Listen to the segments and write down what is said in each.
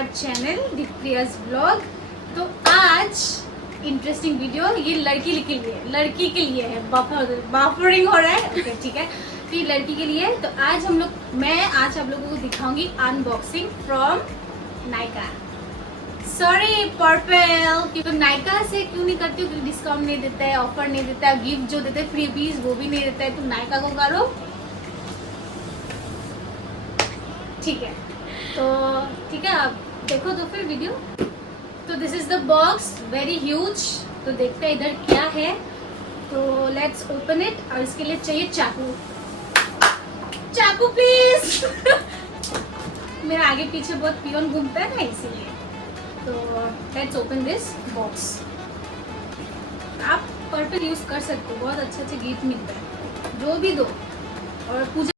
Our channel दीप्रियाज vlog. तो आज interesting video, ये लड़की के लिए है। बाफरिंग हो रहा है, ओके ठीक है। तो ये लड़की के लिए है। तो आज मैं आज आप लोगों को दिखाऊंगी unboxing from Nykaa. Sorry purple, क्योंकि नायका से क्यों नहीं करती हूँ, क्योंकि डिस्काउंट नहीं देता है, ऑफर नहीं देता है, गिफ्ट जो देते हैं फ्री पीस वो भी नहीं देता है। तो नायका को करो, ठीक है। तो ठीक है, आप देखो तो फिर वीडियो। तो this is the box, very huge. तो देखते हैं इधर क्या है। तो लेट्स ओपन इट। और इसके लिए चाहिए चाकू। चाकू प्लीज। मेरा आगे पीछे बहुत पियोन घूमता है ना, इसीलिए। तो लेट्स ओपन दिस बॉक्स। आप पर्पल यूज कर सकते हो, बहुत अच्छे अच्छे गिफ्ट मिलते हैं, जो भी दो। और पूजा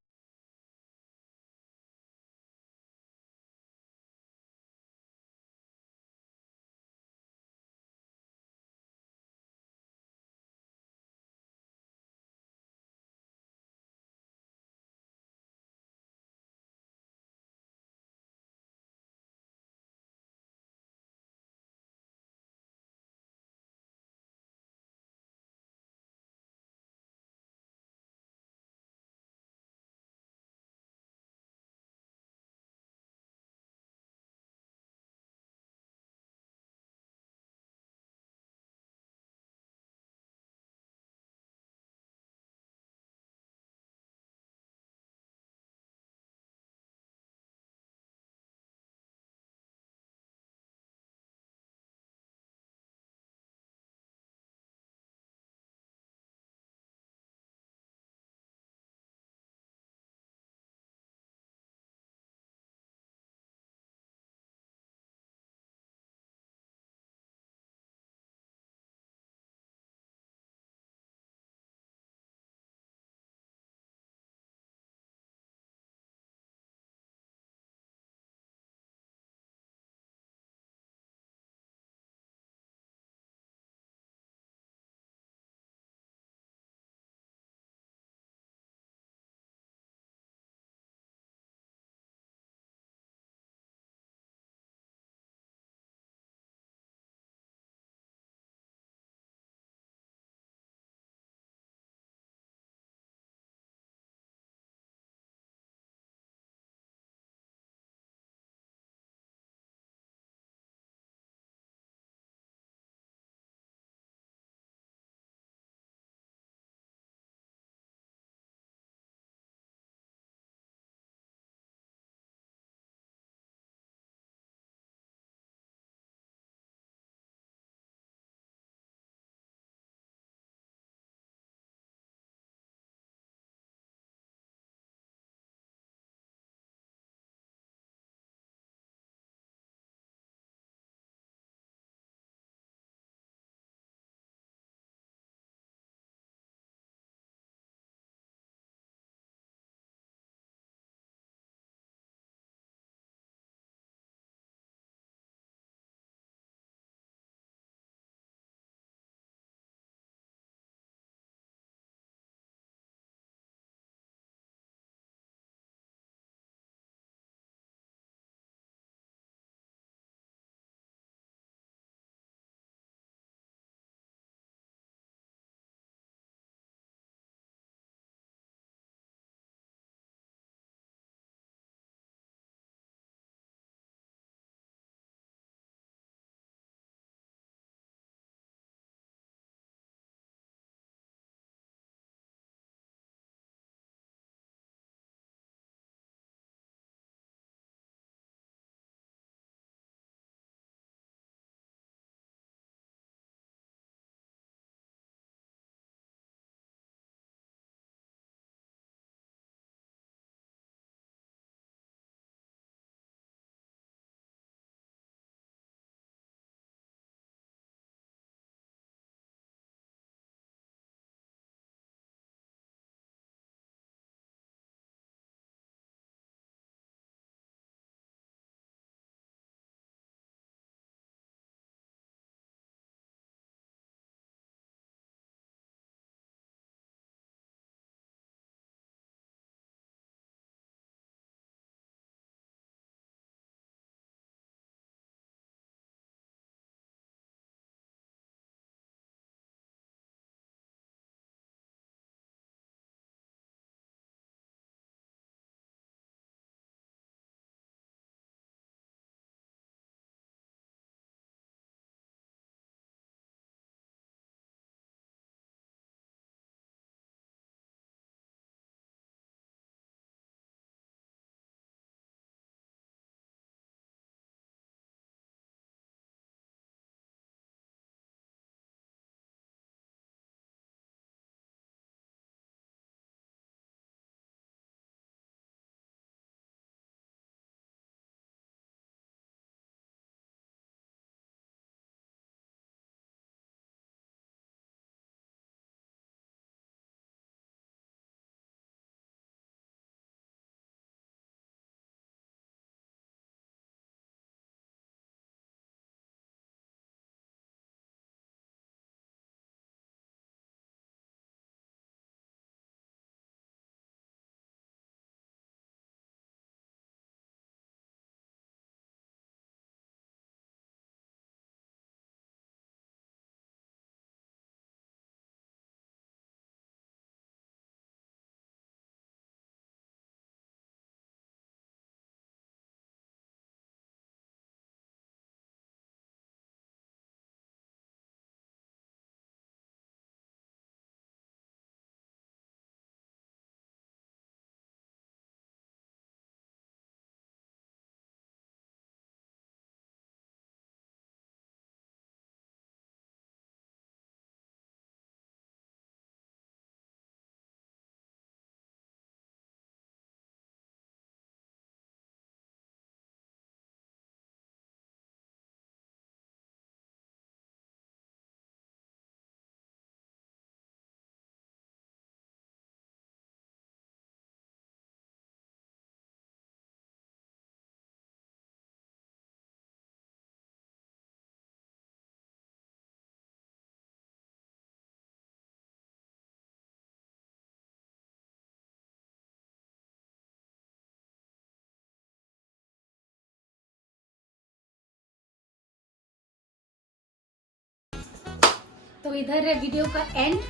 तो इधर है वीडियो का एंड,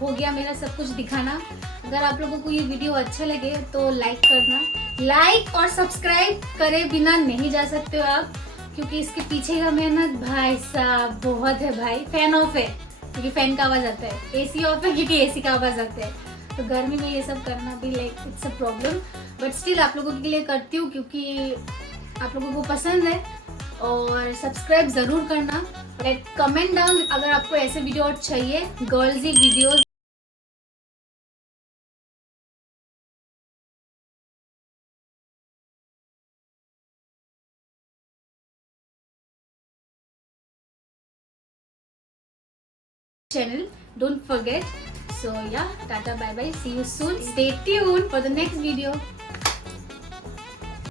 हो गया मेरा सब कुछ दिखाना। अगर आप लोगों को ये वीडियो अच्छा लगे तो लाइक करना, लाइक और सब्सक्राइब करे बिना नहीं जा सकते हो आप, क्योंकि इसके पीछे का मेहनत भाई साहब बहुत है भाई। फैन ऑफ है क्योंकि फैन का आवाज आता है, एसी ऑफ है क्योंकि एसी का आवाज आता है। तो गर्मी में ये सब करना भी like it's a problem, but still आप लोगों के लिए करती हूँ क्योंकि आप लोगों को पसंद है। और सब्सक्राइब जरूर करना, लाइक कमेंट डाउन अगर आपको ऐसे वीडियो और चाहिए, गर्ल्सy videos. Channel, don't forget. So yeah, tata, bye bye, see you soon, stay tuned for the next video.